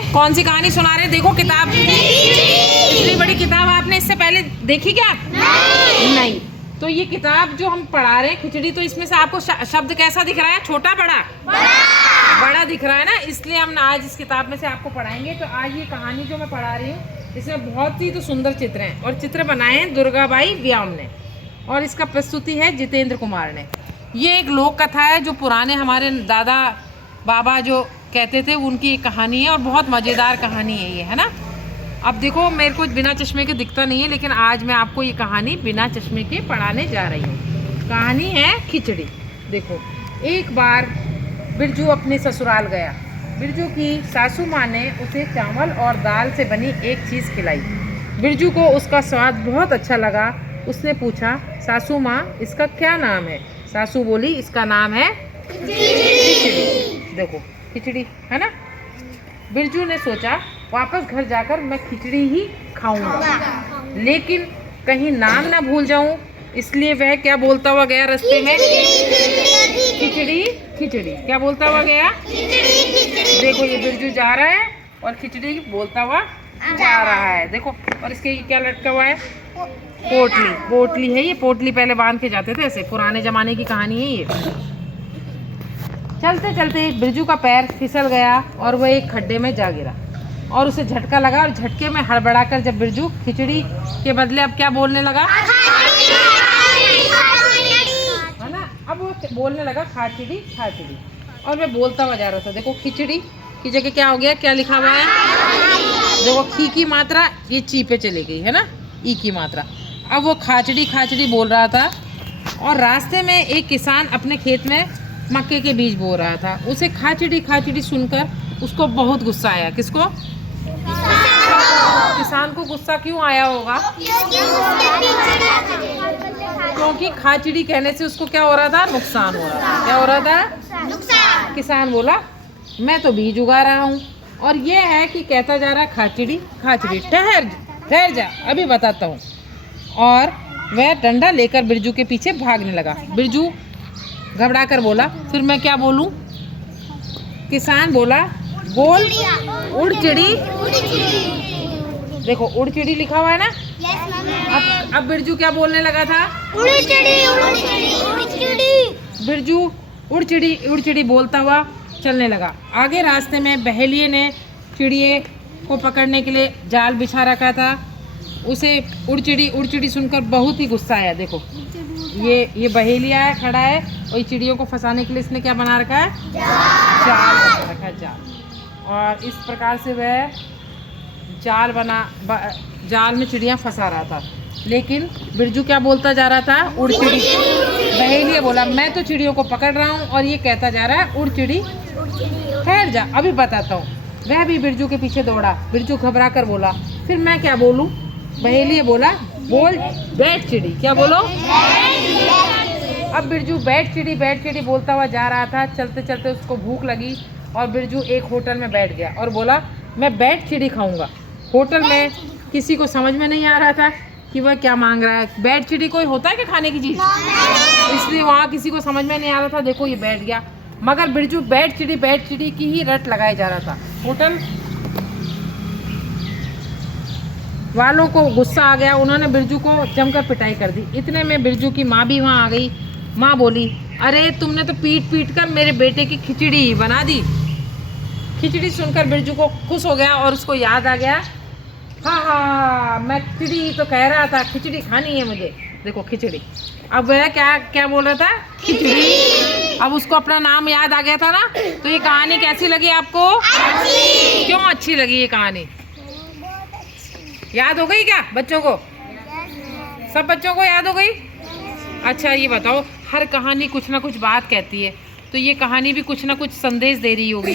हैं। कौन सी कहानी सुना रहे हैं? देखो किताब, इतनी बड़ी किताब आपने इससे पहले देखी क्या? नहीं। तो ये किताब जो हम पढ़ा रहे हैं खिचड़ी, तो इसमें से आपको शब्द कैसा दिख रहा है? छोटा बड़ा? बड़ा दिख रहा है ना, इसलिए हम आज इस किताब में से आपको पढ़ाएंगे। तो आज ये कहानी जो मैं पढ़ा रही हूँ इसमें बहुत ही तो सुंदर चित्र हैं, और चित्र बनाए हैं दुर्गाबाई व्याम ने, और इसका प्रस्तुति है जितेंद्र कुमार ने। ये एक लोक कथा है जो पुराने हमारे दादा बाबा जो कहते थे, उनकी एक कहानी है, और बहुत मज़ेदार कहानी है ये, है ना। अब देखो मेरे को बिना चश्मे के दिखता नहीं है, लेकिन आज मैं आपको ये कहानी बिना चश्मे के पढ़ाने जा रही हूँ। कहानी है खिचड़ी। देखो, एक बार बिरजू अपने ससुराल गया। बिरजू की सासू माँ ने उसे चावल और दाल से बनी एक चीज़ खिलाई। बिरजू को उसका स्वाद बहुत अच्छा लगा। उसने पूछा, सासू माँ इसका क्या नाम है? सासू बोली, इसका नाम है खिचड़ी। देखो खिचड़ी है ना। बिरजू ने सोचा, वापस घर जाकर मैं खिचड़ी ही खाऊंगा, लेकिन कहीं नाम ना भूल जाऊं, इसलिए वह क्या बोलता हुआ गया रास्ते में? खिचड़ी खिचड़ी। क्या बोलता हुआ गया? देखो ये बिरजू जा रहा है और खिचड़ी बोलता हुआ जा रहा है। देखो, और इसके क्या लटका हुआ है? पोटली। पोटली है ये, पोटली पहले बांध के जाते थे ऐसे, पुराने जमाने की कहानी है ये। चलते चलते बिरजू का पैर फिसल गया और वह एक खड्डे में जा गिरा, और उसे झटका लगा, और झटके में हड़बड़ाकर जब बिरजू खिचड़ी के बदले अब क्या बोलने लगा, है ना, अब वो बोलने लगा खाचिड़ी खाचिड़ी, और मैं बोलता हुआ जा रहा था। देखो खिचड़ी की जगह क्या हो गया? क्या लिखा हुआ है? देखो खी की मात्रा ये ची पे चली गई, है ना, ई की मात्रा। अब वो खाचड़ी खाचड़ी बोल रहा था, और रास्ते में एक किसान अपने खेत में मक्के के बीज बो रहा था। उसे खाचड़ी खाचड़ी सुनकर उसको बहुत गुस्सा आया। किसको? किसान को गुस्सा क्यों आया होगा? क्योंकि खाचड़ी कहने से उसको क्या हो रहा था? नुकसान हो रहा था। क्या हो रहा था? नुकसान। किसान बोला, मैं तो बीज उगा रहा हूँ, और ये है कि कहता जा रहा है खाचड़ी खाचड़ी। ठहर जा, अभी बताता हूँ। और वह डंडा लेकर बिरजू के पीछे भागने लगा। बिरजू घबरा कर बोला, फिर मैं क्या बोलूं? किसान बोला, बोल उड़ चिड़ी। देखो उड़ चिड़ी लिखा हुआ है ना। अब बिरजू क्या बोलने लगा था? बिरजू उड़ चिड़ी बोलता हुआ चलने लगा। आगे रास्ते में बहेलिए ने चिड़िए को पकड़ने के लिए जाल बिछा रखा था। उसे उड़ चिड़ी सुनकर बहुत ही गुस्सा आया। देखो ये बहेलिया है, खड़ा है, और ये चिड़ियों को फंसाने के लिए इसने क्या बना रखा है? जाल बना रखा है, जाल। और इस प्रकार से वह जाल में चिड़ियाँ फंसा रहा था। लेकिन बिरजू क्या बोलता जा रहा था? उड़ चिड़ी। बहेलिया बोला, मैं तो चिड़ियों को पकड़ रहा हूँ, और ये कहता जा रहा है उड़ चिड़ी। ठहर जा, अभी बताता हूँ। वह भी बिरजू के पीछे दौड़ा। बिरजू घबरा कर बोला, फिर मैं क्या बोलूँ? बहेलिया बोला, बोल बैठ चिड़ी। क्या बोलो? अब बिरजू बैठ चिड़ी बोलता हुआ जा रहा था। चलते चलते उसको भूख लगी, और बिरजू एक होटल में बैठ गया और बोला, मैं बैठ चिड़ी खाऊंगा। होटल में किसी को समझ में नहीं आ रहा था कि वह क्या मांग रहा है। बैठ चिड़ी कोई होता है कि खाने की चीज़, इसलिए वहाँ किसी को समझ में नहीं आ रहा था। देखो ये बैठ गया, मगर बिरजू बैठ चिड़ी की ही रट लगाए जा रहा था। होटल वालों को गुस्सा आ गया, उन्होंने बिरजू को जमकर पिटाई कर दी। इतने में बिरजू की माँ भी वहाँ आ गई। माँ बोली, अरे तुमने तो पीट कर मेरे बेटे की खिचड़ी ही बना दी। खिचड़ी सुनकर बिरजू को खुश हो गया, और उसको याद आ गया, हाँ मैं खिचड़ी तो कह रहा था, खिचड़ी खानी है मुझे। देखो खिचड़ी। अब वह क्या बोल रहा था? खिचड़ी। अब उसको अपना नाम याद आ गया था ना। तो ये कहानी कैसी लगी आपको? क्यों अच्छी लगी ये कहानी? याद हो गई क्या बच्चों को? सब बच्चों को याद हो गई? अच्छा ये बताओ, हर कहानी कुछ ना कुछ बात कहती है, तो ये कहानी भी कुछ ना कुछ संदेश दे रही होगी।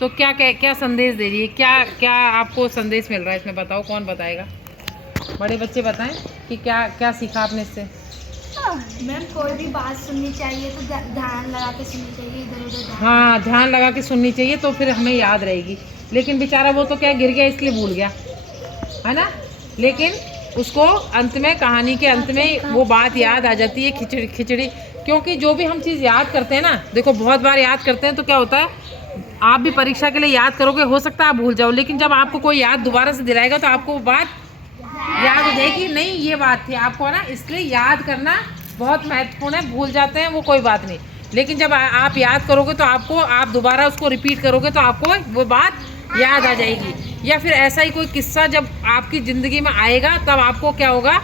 तो क्या संदेश दे रही है? क्या आपको संदेश मिल रहा है इसमें? बताओ, कौन बताएगा? बड़े बच्चे बताएं कि क्या सीखा आपने इससे? मैम कोई भी बात सुननी चाहिए तो ध्यान लगा के सुननी चाहिए, इधर उधर। हाँ, ध्यान लगा के सुननी चाहिए, तो फिर हमें याद रहेगी। लेकिन बेचारा वो तो क्या गिर गया इसलिए भूल गया, है ना। लेकिन उसको अंत में, कहानी के अंत में वो बात याद आ जाती है, खिचड़ी। क्योंकि जो भी हम चीज़ याद करते हैं ना, देखो बहुत बार याद करते हैं तो क्या होता है, आप भी परीक्षा के लिए याद करोगे, हो सकता है आप भूल जाओ, लेकिन जब आपको कोई याद दोबारा से दिलाएगा तो आपको वो बात याद हो जाएगी, नहीं ये बात थी आपको ना, इसलिए याद करना बहुत महत्वपूर्ण है। भूल जाते हैं वो कोई बात नहीं, लेकिन जब आप याद करोगे तो आपको, आप दोबारा उसको रिपीट करोगे तो आपको वो बात याद आ जाएगी। या फिर ऐसा ही कोई किस्सा जब आपकी ज़िंदगी में आएगा तब आपको क्या होगा,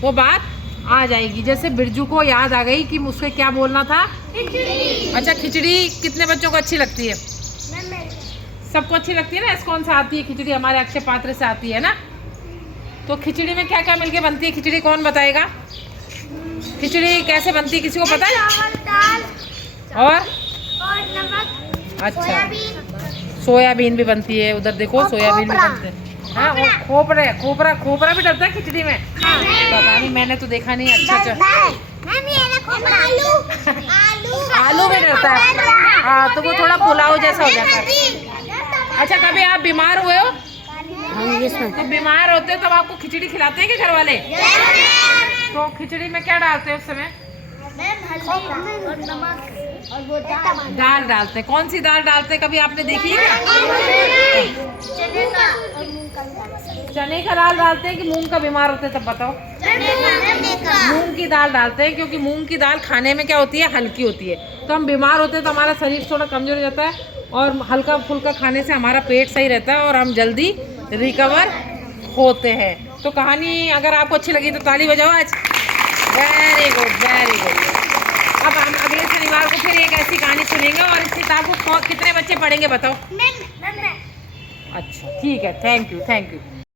वो बात आ जाएगी। जैसे बिरजू को याद आ गई कि मुझसे क्या बोलना था, खिचड़ी। अच्छा, खिचड़ी कितने बच्चों को अच्छी लगती है? सबको अच्छी लगती है ना। कौन सा आती है खिचड़ी? हमारे अक्षय पात्र से आती है ना। तो खिचड़ी में क्या क्या मिलके बनती है खिचड़ी, कौन बताएगा? खिचड़ी कैसे बनती है, किसी को पता है? और नमक। अच्छा, सोयाबीन भी बनती है, उधर देखो सोयाबीन भी बनते हैं। हाँ, और खोपरा भी डलता है खिचड़ी में। पता नहीं, मैंने तो देखा नहीं। अच्छा, आलू भी डलता है। हाँ, तो वो थोड़ा पुलाव जैसा हो जाता है। अच्छा, कभी आप बीमार हुए हो? तो बीमार होते हो तब आपको खिचड़ी खिलाते हैं क्या घर वाले? तो खिचड़ी में क्या डालते हैं उस समय? और नमक और वो दाल डालते हैं। कौन सी दाल डालते हैं, कभी आपने देखी है क्या? चने का दाल डालते हैं कि मूंग का? बीमार होते हैं तब बताओ। मूंग की दाल डालते हैं, क्योंकि मूंग की दाल खाने में क्या होती है, हल्की होती है। तो हम बीमार होते हैं तो हमारा शरीर थोड़ा कमजोर हो जाता है, और हल्का फुल्का खाने से हमारा पेट सही रहता है और हम जल्दी रिकवर होते हैं। तो कहानी अगर आपको अच्छी लगी तो ताली बजाओ आज। Very good, very good. अब हम अगले शनिवार को फिर एक ऐसी कहानी सुनेंगे, और इस किताब को कितने बच्चे पढ़ेंगे बताओ? अच्छा, ठीक है, थैंक यू, थैंक यू।